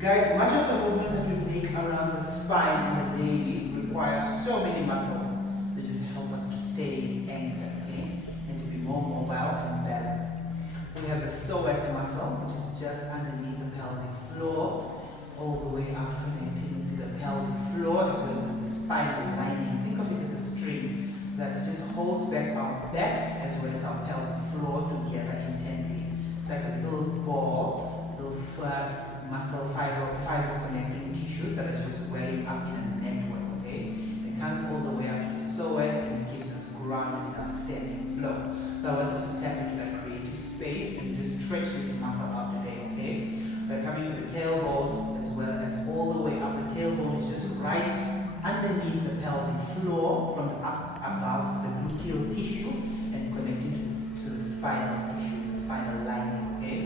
Guys, much of the movements that we make around the spine in the daily require so many muscles to just help us to stay anchored, okay? And to be more mobile and balanced. We have the psoas muscle, which is just underneath the pelvic floor, all the way up connecting into the pelvic floor as well as the spinal lining. Think of it as a string that just holds back our back as well as our pelvic floor together intently. It's like a little ball, little muscle fiber connecting tissues that are just welling up in a network, okay? It comes all the way up to the psoas and it keeps us grounded in our standing flow. So I want us to tap into that creative space and just stretch this muscle out today, okay? We're coming to the tailbone as well as all the way up. The tailbone is just right underneath the pelvic floor from the up above the gluteal tissue and connecting to the spinal tissue, the spinal lining, okay?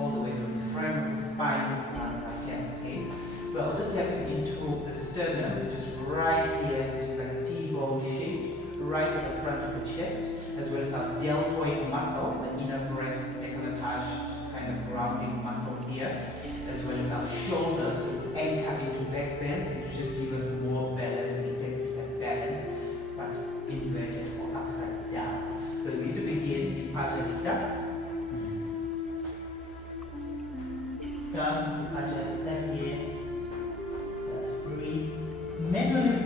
All the way from the frame of the spine down our hands, okay? We're also tapping into the sternum, which is right here, which is like a T-bone shape, right at the front of the chest, as well as our deltoid muscle, the inner breast decolletage kind of grounding muscle here, as well as our shoulders to anchor into backbends and to just give us more balance and balance, but inverted or upside down. So we need to begin in Prasarita. Come to Prasarita here. Just breathe. Manually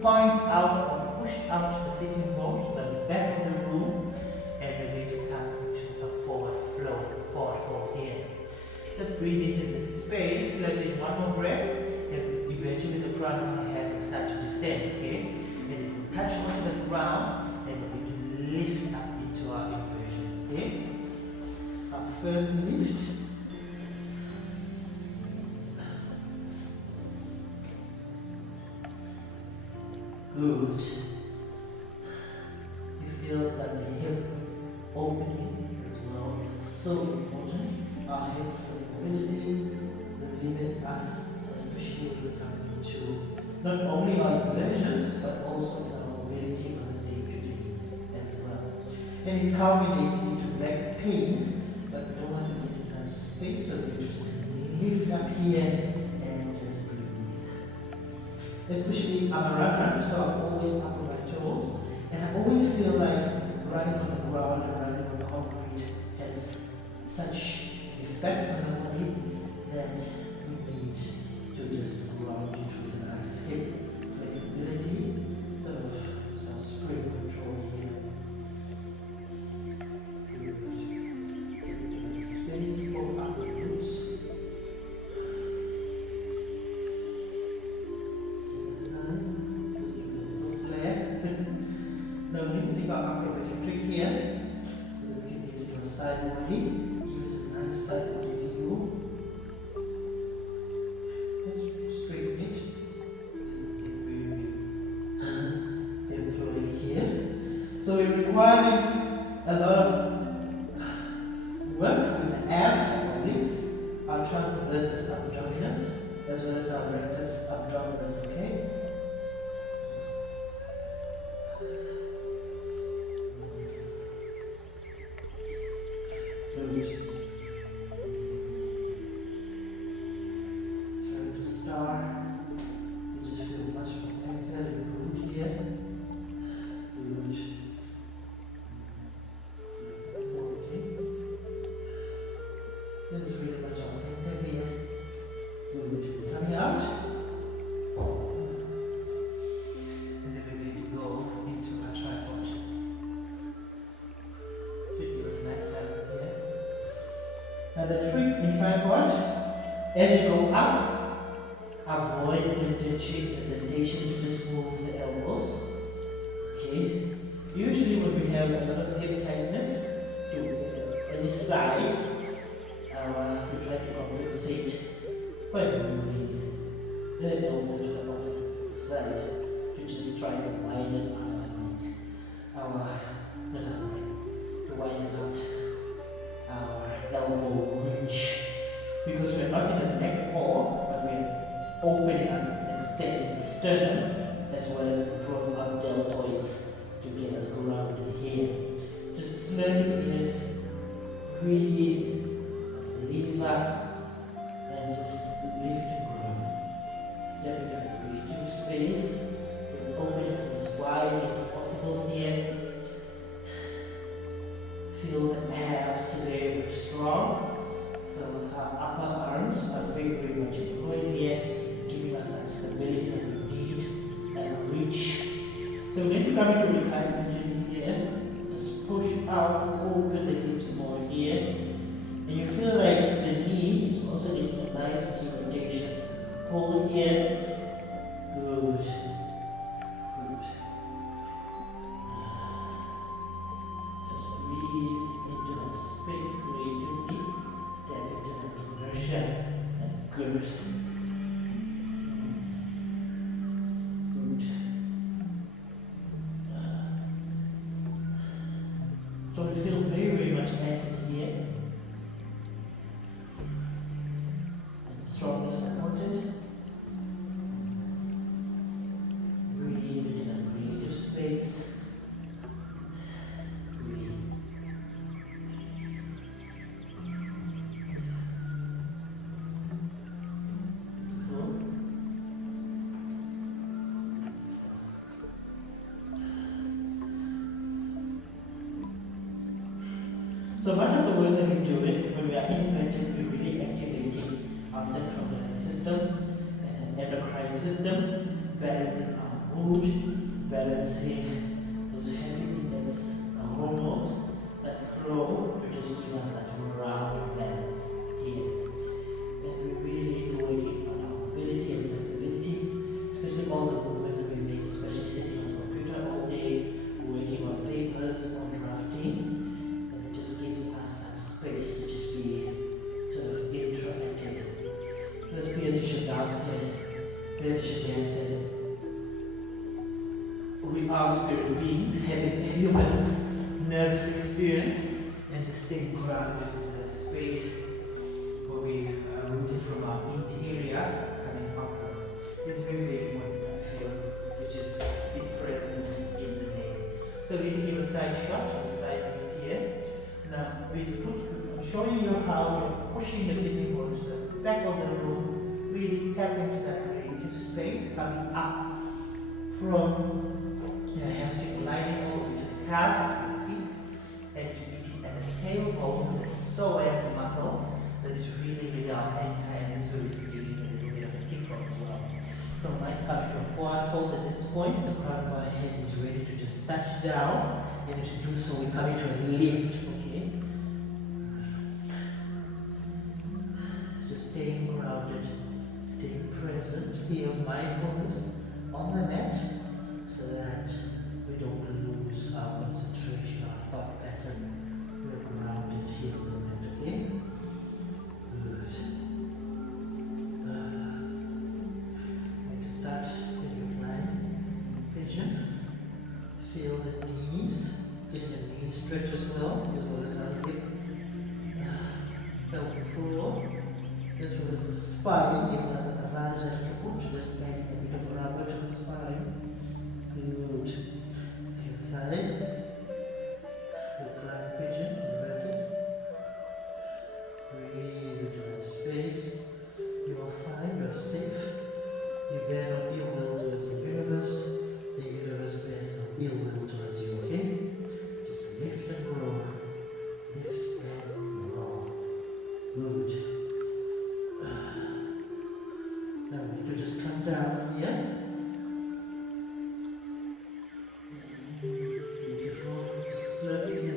point out or push out the sitting bones to the back of the room, and we're going to come into a forward fold here. Just breathe into the space, letting one more breath, and eventually the crown of the head will start to descend, okay? And it will touch onto the ground, and we're going to lift up into our inversions, okay? Our first lift. Good. You feel that the hip opening as well is so important. Our hip flexibility, the limits us, especially when we come into not only our inversions but also our mobility on the day-to-day as well. And it culminates into back pain, but we don't want to get in that space, so we just lift up here and just breathe. Especially I'm a runner, so I'm always up on my toes, and I always feel like running on the ground and running on the concrete has such effect on the body that we need to just ground into the nice hip flexibility, sort of some spring control here. Good. Space, pull up the glutes. Just give it a little flare. Now we need to take our acrobatic trick here, so that we can get into a side body. Side body view. Let's straighten it. Employee here. So we're requiring a lot of work with the abs and obliques, our transversus abdominis, as well as our rectus abdominis, okay? Good. You just feel much more anchored and good here. Good. There's really much of anchor here. Good. Coming out. And then we're going to go into our tripod. Should give us nice balance here. Now the trick in tripod, as you go up, avoid the temptation to just move the elbows. Okay. Usually when we have a lot of hip tightness to any side, we try to compensate by moving the elbow to the opposite side to just try to widen to widen out our elbow reach. Because we're not in the neck hole, but we're opening and extending the sternum as well as growing our deltoids to get us grounded here. Just slowly begin, breathe, lever, and just lift and girth. Good. So we feel very much anchored here and strongly supported. Breathe into that creative space. Breathe. So much of the work that we do when we are inverted, we're really activating our central nervous system and endocrine system, balancing our mood, balancing those happiness hormones that flow, which just give us that round balance here. And we're really working on our mobility and flexibility, especially all the movements that we make, especially sitting on the computer all day, working on papers or drafting. Gives us that space to just be sort of interactive. Let's pay attention downstairs. Pay attention downstairs. We are spirit beings having a human nervous experience and just staying grounded in that space where we are rooted from our interior coming outwards. It's very important, I feel, to just be present in the day. So we need to give a side shot on the side view here. Now, I'm showing you how you're pushing the sitting bones to the back of the room, really tap into that creative space, coming up from your hamstring, lining all the way to the calf of your feet, and to meeting at the tailbone, the psoas muscle that is really our anchor, and this will just give you a little bit of a tickle as well. So we might come into a forward fold at this point. The crown of our head is ready to just touch down, and to do so we come into a lift. Just staying grounded, staying present, here mindfulness on the mat, so that we don't lose our concentration, our thought pattern. We're grounded here on the mat, okay? Good. Like to start in recline pigeon. Feel the knees, get the knee stretch as well as our hip, pelvic floor. As well as the spine, give us a Raja Kaput, just adding a bit of rubber to the spine. Good. Same side. Recline pigeon, inverted. Breathe into that space. You will find you're safe. You bear no ill will towards the universe bears no ill will towards you, okay? Just lift and grow. Lift and grow. Good. Now we need to just come down here. Beautiful. Just slurp it in.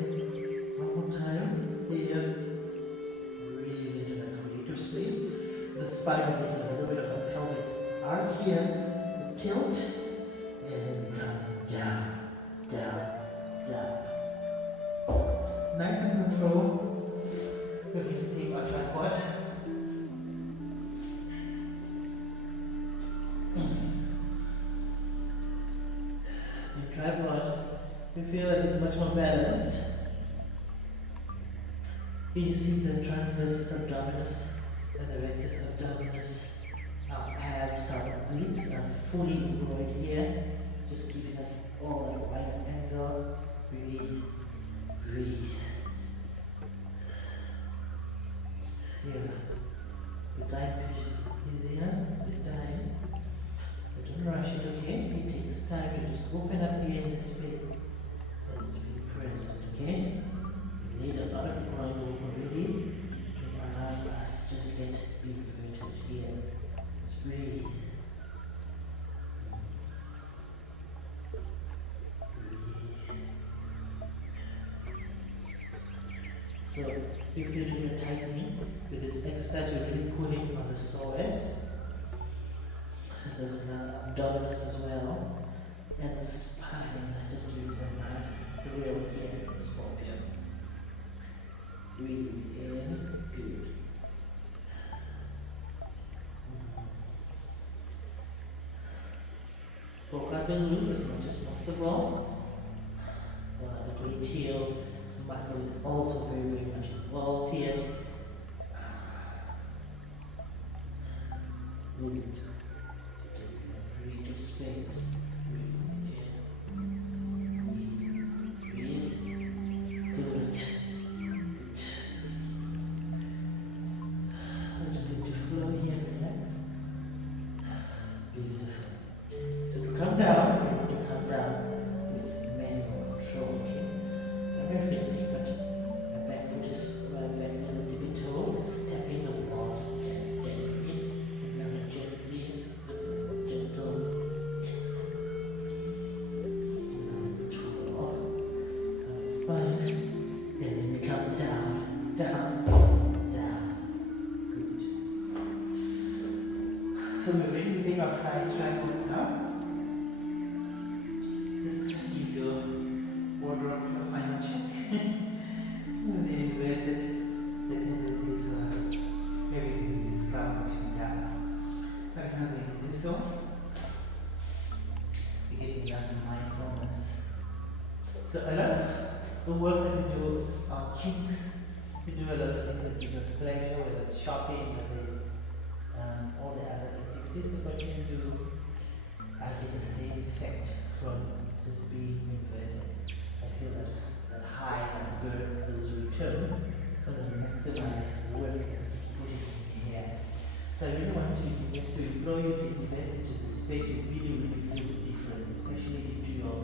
One more time. Here. Breathe into that creative space. The spine is getting a little bit of a pelvic arc here. The tilt. And then we come down, down, down. Nice and control. We need to take our tripod. The tripod, we feel that it's much more balanced. Here you see the transversus abdominis and the rectus abdominis. Our abs, our obliques are fully employed here, just giving us all that right angle. Breathe, breathe. Here, the time patient is there with time. So don't rush it, okay? It takes time to just open up here in this bit and to be present, okay? You need a lot of groundwork already to allow us to just get inverted here. Let's breathe. So you feel you're tightening with this exercise, you're really pulling on the psoas. This is the abdominis as well. And the spine, just give it a nice thrill here, scorpion. Breathe in, good. poke out the roof as much as possible. The gluteal muscle is also very, very much involved here. Good. Create space. Breathe. Good. So just need to flow here, relax. Beautiful. So to come down, we need to come down with manual control. Okay. I'm very fixing, but my back foot is my back little tippy toe is stepping the wall just gently. Very gently. Just a gentle tip. Control our spine. And then we come down, down, down. Good. So we're ready to take our side triangles now. Just give your wardrobe a final check. When they inverted, the tendencies are everything just come pushing down. But it's not going to do so. We're getting enough mindfulness. So a lot of the work that we do are kinks. We do a lot of things that give us pleasure, whether it's shopping, whether it's all the other activities that we can do. I get the same effect from just being inverted. I feel that high, that bird, those returns, and then maximize work and just put it in here. So I really want you to invest, to employ you to invest into the space. You really, really feel the difference, especially into your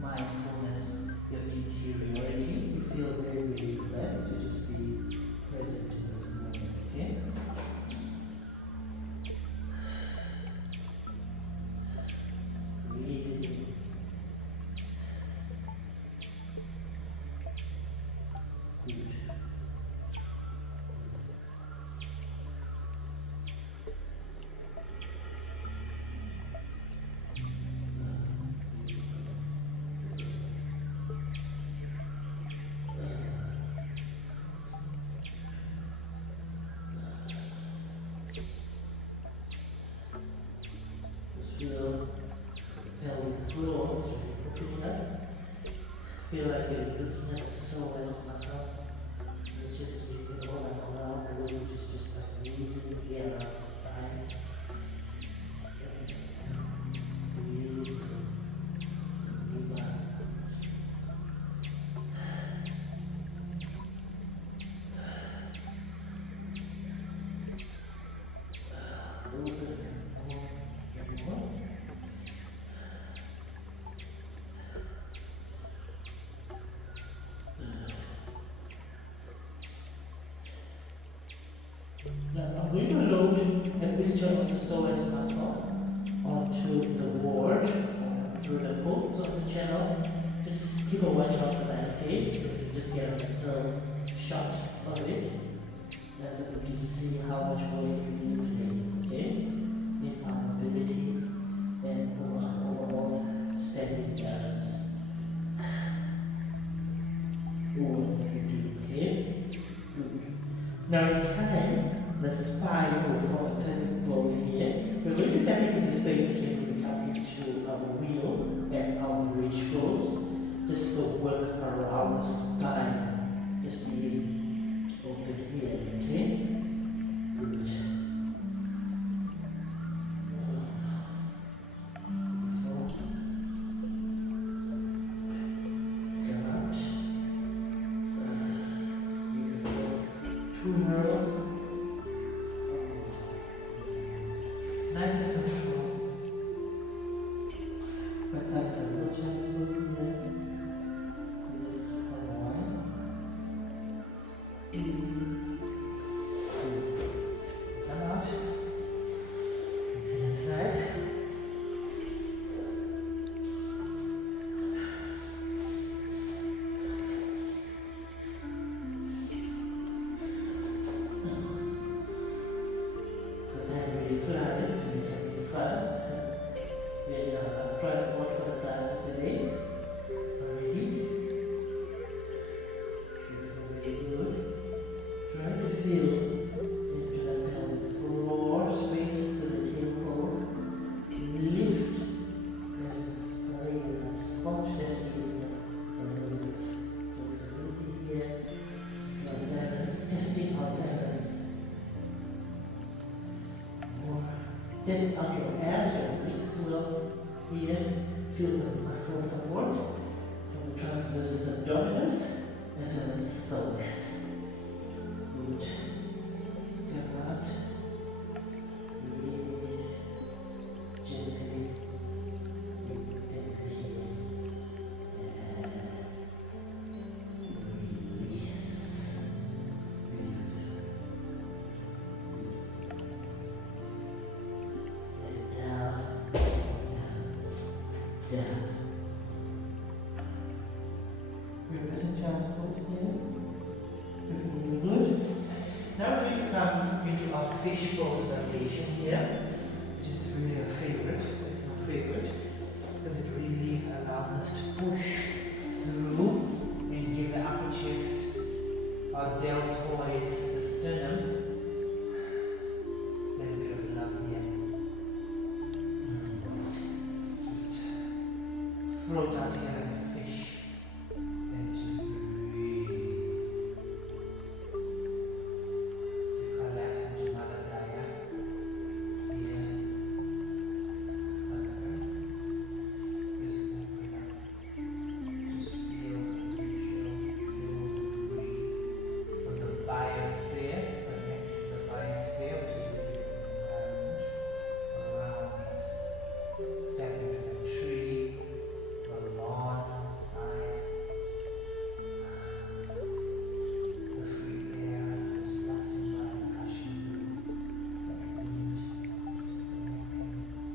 mindfulness, your interiority. You feel very, very blessed to just be present in this moment, okay? Really. Good. Just feel the pelvic floor as you're putting up. Feel like you're looking at the psoas muscle. It's just all around the room, which is just amazing here around the spine. Really good. Move on. Open. More. Now I'm going to load a picture of the psoas muscle onto the board, through the books on the channel. Just keep a watch out for that, okay? So you just get a mental shot of it. That's able to see how much weight it really plays, okay? In our mobility and overall steady balance. All that we do, okay? Good. Now in time, the spine will form a perfect bow here. We're going to come into this space again when we come into our wheel and our bridge goes. Just the work around the spine. Just be open here, okay? Good. Nice and control. But have a little chance to look in there. Come out. Excellent side. Good time to really flies, really having fun. We're in our last try report for the class of today. Already. Very good. test out your abs, your obliques as well. Here, feel the muscle support from the transversus abdominis as well as the soleus. Good. Come out. Breathe gently. Keep it here. Release. Let it down. Down. Reversion transport here. Everything good. Now we're going to come into our fish pose variation here, which is really a favorite. It's my favorite because it really allows us to push through and give the upper chest, our deltoids, the sternum, a little bit of love here. Just float out here like a fish and just breathe. To collapse into Mother Gaia. Here. Mother Earth. Just open up. Just feel the breathe. From the biosphere, connect to the biosphere to the environment around us. Tap into the tree, the lawn outside. The free air is passing by, gushing through the wind,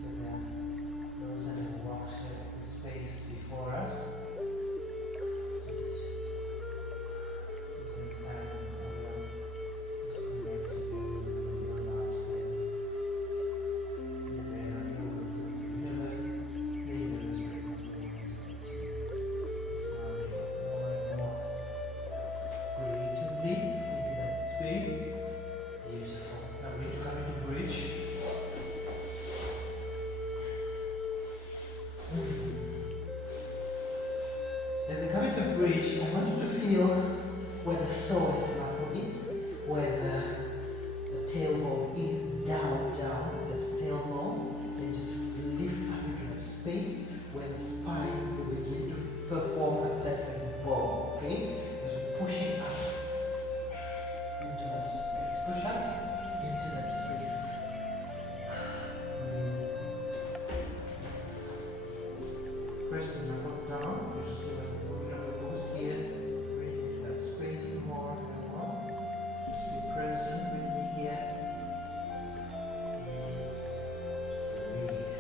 connecting to those that have walked the space before us. Just inside and around, just connect to them around them. And then on your way to the universe, the universe present the universe. Creatively into that space. Beautiful. Now we're going to come into bridge. As you come into bridge, I want you to feel where the psoas muscle is, where the tailbone is down, just tailbone, and just lift up into that space where the spine will begin to perform a definite bow. Okay? As you push it up into that space. Push up into that space. Press the knuckles down. Just give us a little bit of a boost here. Breathe into that space more and more. Just be present with me here. Breathe.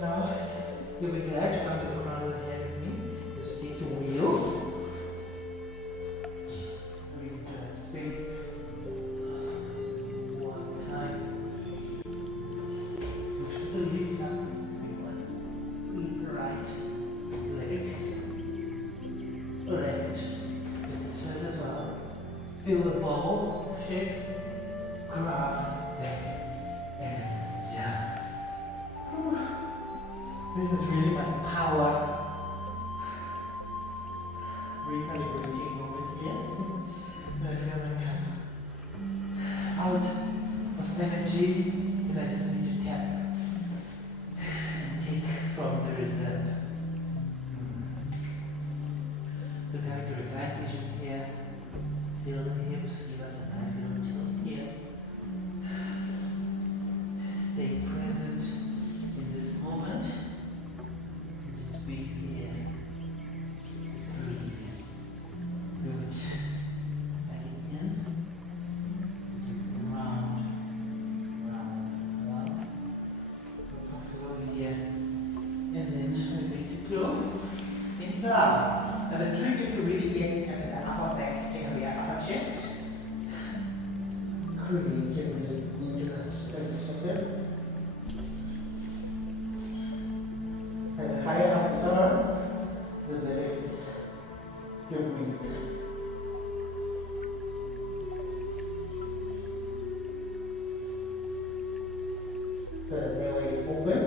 Now, you'll be glad to come to the crown of the head with me. Just take the wheel. Breathe into that space. One more time. Push the lift up. Right leg, left. Let's turn as well. Feel the bow shape, grab, back, and down. Whew. This is really my power. Recalibrating moment here. And I feel like I'm out of energy and I just need to tap and take from the reserve. So coming to recline position here, feel the hips, give us a nice little tilt here. Stay present in this moment. Just be here. Just breathe. Good. Back in. Round. Comfortable here. And then we're going to close in plow. Now the trick is to really get at the upper back area, upper chest. Creatively into that space, okay? And the higher up the arm, the better it is. You breathe. The airway is open.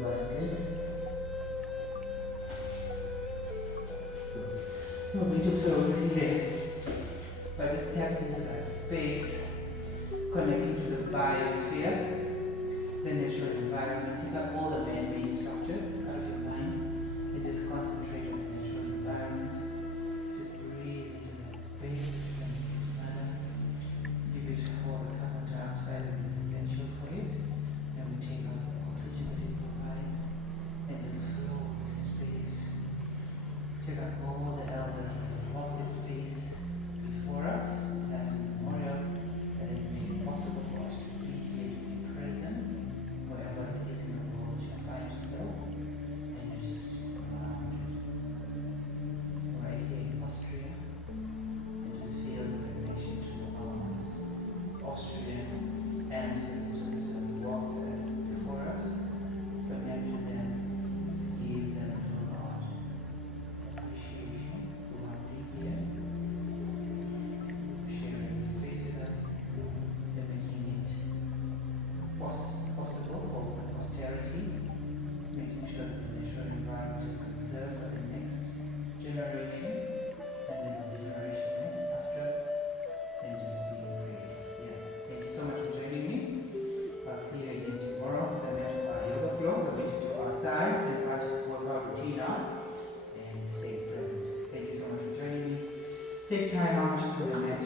basket. We're going to close here by just stepping into that space, connecting to the biosphere, the natural environment. Take out all the man-made structures out of your mind and just concentrate on the natural environment. Just breathe into that space and give it all the carbon dioxide that is essential for it. And we take out the oxygen that it provides and just flow this space. Check out all the elders that have walked this space before us, times immemorial, that has made it possible for us to be here, to be present, wherever it is in the world you find yourself, and you just ground right here in Austria, and just feel the connection to our Austrian ancestors who have walked the earth before us. Connect to them, just give them a lot of appreciation for what we here, for sharing the space with us, and making it possible for posterity, making sure that the natural environment is conserved for the next generation, and then the generation next after, and just being great. Yeah. Thank you so much for joining me. I'll see you again tomorrow. Then we have our yoga flow. We're going to do our thighs and our workout routine now, and stay present. Thank you so much for joining me. Take time out to the mat.